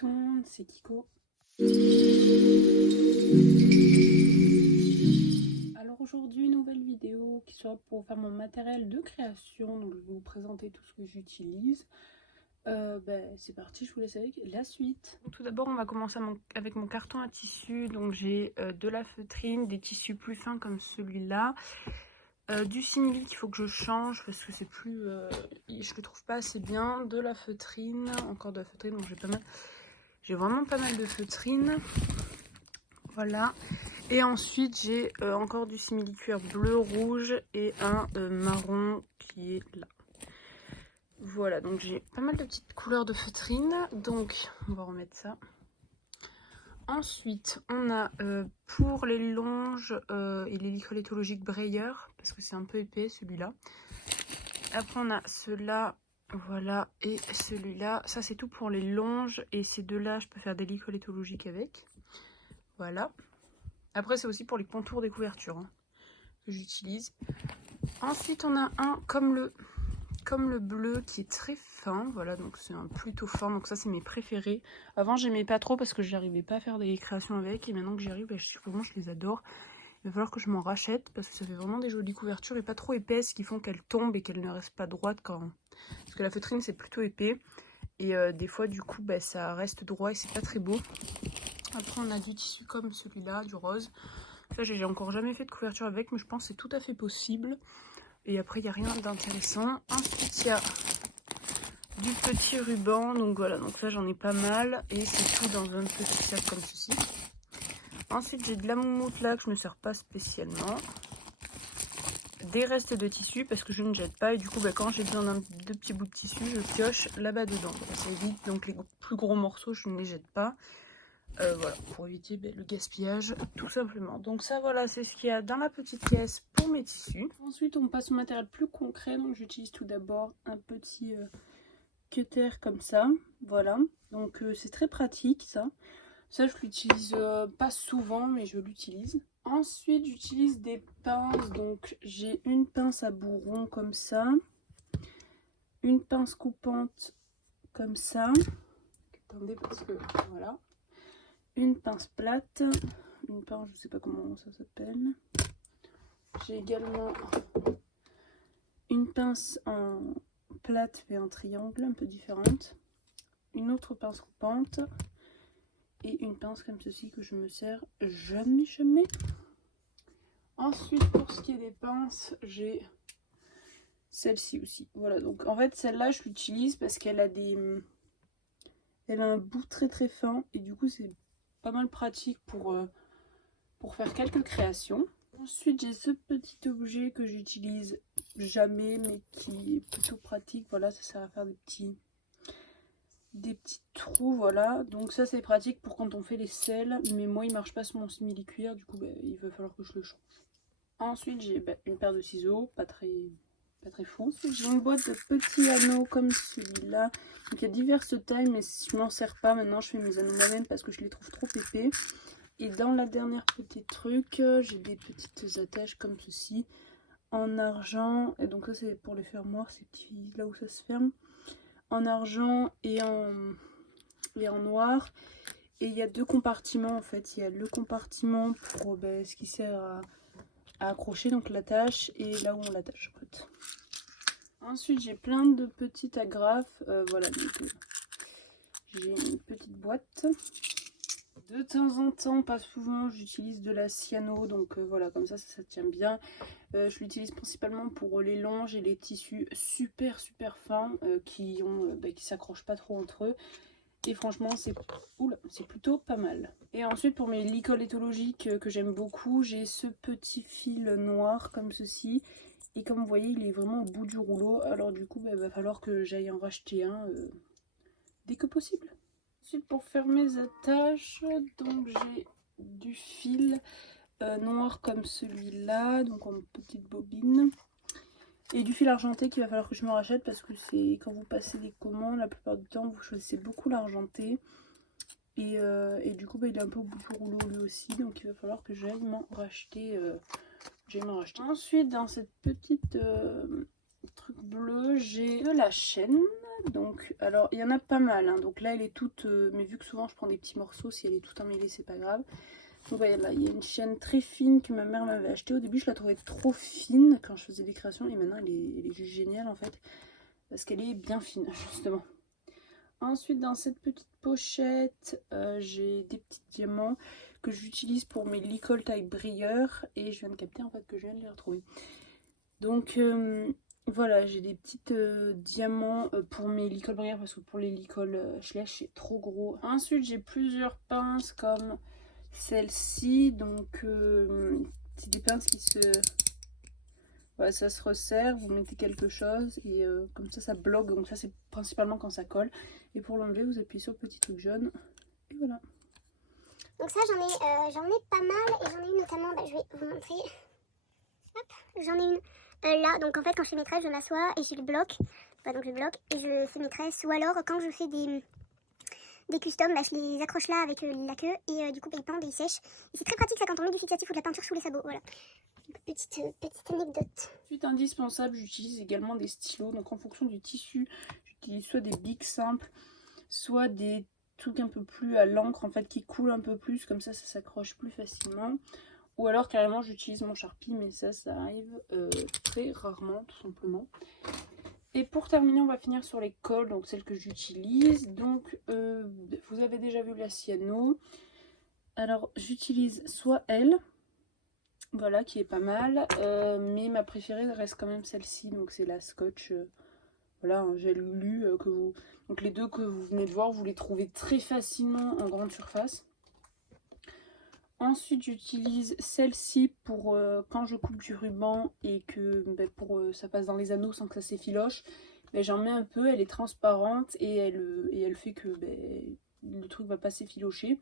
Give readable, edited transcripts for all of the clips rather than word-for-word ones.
tout le monde, c'est Kiko. Alors aujourd'hui, nouvelle vidéo qui sera pour faire mon matériel de création. Donc je vais vous présenter tout ce que j'utilise. C'est parti, je vous laisse avec la suite. Tout d'abord, on va commencer avec mon carton à tissu. Donc j'ai de la feutrine, des tissus plus fins comme celui-là. Du simili qu'il faut que je change parce que c'est plus je le trouve pas assez bien, de la feutrine, encore de la feutrine, donc j'ai vraiment pas mal de feutrine, voilà. Et ensuite j'ai encore du simili cuir bleu rouge et un marron qui est là, voilà. Donc j'ai pas mal de petites couleurs de feutrine, donc on va remettre ça. Ensuite, on a pour les longes et les licres léthologiques Breyer, parce que c'est un peu épais celui-là. Après, on a ceux-là, voilà, et celui-là. Ça, c'est tout pour les longes. Et ces deux-là, je peux faire des licres léthologiques avec. Voilà. Après, c'est aussi pour les contours des couvertures hein, que j'utilise. Ensuite, on a un comme le bleu qui est très fin, voilà, donc c'est un plutôt fin, donc ça c'est mes préférés. Avant j'aimais pas trop parce que j'arrivais pas à faire des créations avec, et maintenant que j'y arrive, vraiment je les adore. Il va falloir que je m'en rachète parce que ça fait vraiment des jolies couvertures et pas trop épaisses qui font qu'elles tombent et qu'elles ne restent pas droites quand... Parce que la feutrine c'est plutôt épais et des fois du coup ça reste droit et c'est pas très beau. Après on a du tissu comme celui-là, du rose. Ça j'ai encore jamais fait de couverture avec, mais je pense que c'est tout à fait possible. Et après, il n'y a rien d'intéressant. Ensuite, il y a du petit ruban. Donc voilà, donc ça, j'en ai pas mal. Et c'est tout dans un petit sac comme ceci. Ensuite, j'ai de la moumoute là que je ne me sers pas spécialement. Des restes de tissu parce que je ne jette pas. Et du coup, quand j'ai besoin de petits bouts de tissu, je pioche là-bas dedans. Ça évite donc les plus gros morceaux, je ne les jette pas. Voilà, pour éviter le gaspillage, tout simplement. Donc ça, voilà, c'est ce qu'il y a dans la petite caisse pour mes tissus. Ensuite, on passe au matériel plus concret. Donc j'utilise tout d'abord un petit cutter comme ça. Voilà, donc c'est très pratique ça. Ça, je l'utilise pas souvent, mais je l'utilise. Ensuite, j'utilise des pinces. Donc j'ai une pince à bourron comme ça. Une pince coupante comme ça. Attendez, parce que voilà. Une pince plate, une pince, je sais pas comment ça s'appelle. J'ai également une pince en plate mais en triangle, un peu différente. Une autre pince coupante et une pince comme ceci que je me sers jamais. Ensuite, pour ce qui est des pinces, j'ai celle-ci aussi. Voilà, donc en fait celle-là je l'utilise parce qu'elle a elle a un bout très fin et du coup c'est pas mal pratique pour faire quelques créations. Ensuite, j'ai ce petit objet que j'utilise jamais, mais qui est plutôt pratique. Voilà, ça sert à faire des petits trous, voilà. Donc ça, c'est pratique pour quand on fait les selles. Mais moi, il marche pas sur mon simili cuir, du coup, il va falloir que je le change. Ensuite, j'ai une paire de ciseaux, pas très fou. J'ai une boîte de petits anneaux comme celui-là. Donc il y a diverses tailles, mais si je m'en sers pas maintenant, je fais mes anneaux moi-même parce que je les trouve trop épais. Et dans la dernière petite truc, j'ai des petites attaches comme ceci, en argent. Et donc ça c'est pour les fermoirs, ces petits là où ça se ferme. En argent et en noir. Et il y a deux compartiments en fait. Il y a le compartiment pour ce qui sert à accrocher, donc l'attache, et là où on l'attache en fait. Ensuite j'ai plein de petites agrafes. Voilà, donc j'ai une petite boîte. De temps en temps, pas souvent, j'utilise de la cyano, donc voilà, comme ça tient bien. Je l'utilise principalement pour les longes et les tissus super fins qui s'accrochent pas trop entre eux. Et franchement, c'est plutôt pas mal. Et ensuite, pour mes licres léthologiques que j'aime beaucoup, j'ai ce petit fil noir comme ceci. Et comme vous voyez, il est vraiment au bout du rouleau. Alors du coup, il va falloir que j'aille en racheter un dès que possible. Ensuite, pour faire mes attaches, donc j'ai du fil noir comme celui-là, donc en petite bobine, et du fil argenté qu'il va falloir que je me rachète parce que c'est quand vous passez des commandes, la plupart du temps vous choisissez beaucoup l'argenté, et du coup il est un peu au bout du rouleau lui aussi, donc il va falloir que j'aille m'en racheter. Ensuite, dans cette petite truc bleu, j'ai de la chaîne. Donc, alors, il y en a pas mal, hein. Donc là, elle est toute... mais vu que souvent, je prends des petits morceaux, si elle est toute emmêlée, c'est pas grave. Donc voilà, là, il y a une chaîne très fine que ma mère m'avait achetée. Au début, je la trouvais trop fine quand je faisais des créations. Et maintenant, elle est juste géniale, en fait. Parce qu'elle est bien fine, justement. Ensuite, dans cette petite pochette, j'ai des petits diamants que j'utilise pour mes Licol taille brilleur. Et je viens de capter, en fait, que je viens de les retrouver. Donc... voilà, j'ai des petits diamants pour mes Licol brilleurs parce que pour les Licol Schleich c'est trop gros. Ensuite j'ai plusieurs pinces comme celle-ci, donc c'est des pinces qui se... Voilà, ça se resserre, vous mettez quelque chose et comme ça bloque, donc ça c'est principalement quand ça colle. Et pour l'enlever vous appuyez sur le petit truc jaune et voilà. Donc ça j'en ai pas mal et j'en ai une notamment, je vais vous montrer. Hop, j'en ai une. Là, donc en fait quand je fais mes tresses je m'assois et je le bloque, donc je bloque et je fais mes tresses, ou alors quand je fais des customs, je les accroche là avec la queue et du coup ils pendent et ils sèchent, et c'est très pratique ça quand on met du fixatif ou de la peinture sous les sabots, voilà. Petite anecdote. Ensuite indispensable, j'utilise également des stylos, donc en fonction du tissu j'utilise soit des bics simples, soit des trucs un peu plus à l'encre en fait qui coulent un peu plus, comme ça s'accroche plus facilement. Ou alors carrément j'utilise mon Sharpie, mais ça arrive très rarement tout simplement. Et pour terminer on va finir sur les colles, donc celles que j'utilise. Donc vous avez déjà vu la Ciano. Alors j'utilise soit elle, voilà, qui est pas mal, mais ma préférée reste quand même celle-ci, donc c'est la Scotch. Voilà, un gel lu que vous... Donc les deux que vous venez de voir, vous les trouvez très facilement en grande surface. Ensuite, j'utilise celle-ci pour quand je coupe du ruban et que ça passe dans les anneaux sans que ça s'effiloche. J'en mets un peu, elle est transparente et elle fait que le truc va pas s'effilocher.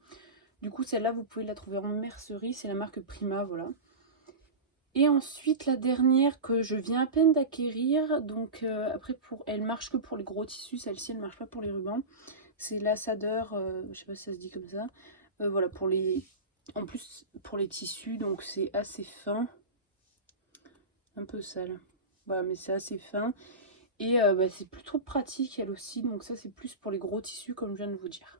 Du coup, celle-là, vous pouvez la trouver en mercerie, c'est la marque Prima, voilà. Et ensuite, la dernière que je viens à peine d'acquérir, donc après, elle marche que pour les gros tissus, celle-ci, elle marche pas pour les rubans. C'est la Sadeur, je sais pas si ça se dit comme ça, voilà, pour les... En plus pour les tissus, donc c'est assez fin, un peu sale, voilà, mais c'est assez fin et c'est plutôt pratique elle aussi, donc ça c'est plus pour les gros tissus comme je viens de vous dire.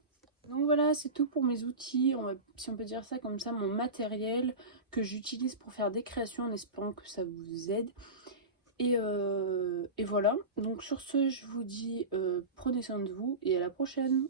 Donc voilà, c'est tout pour mes outils, si on peut dire ça comme ça, mon matériel que j'utilise pour faire des créations en espérant que ça vous aide. Et voilà, donc sur ce je vous dis prenez soin de vous et à la prochaine.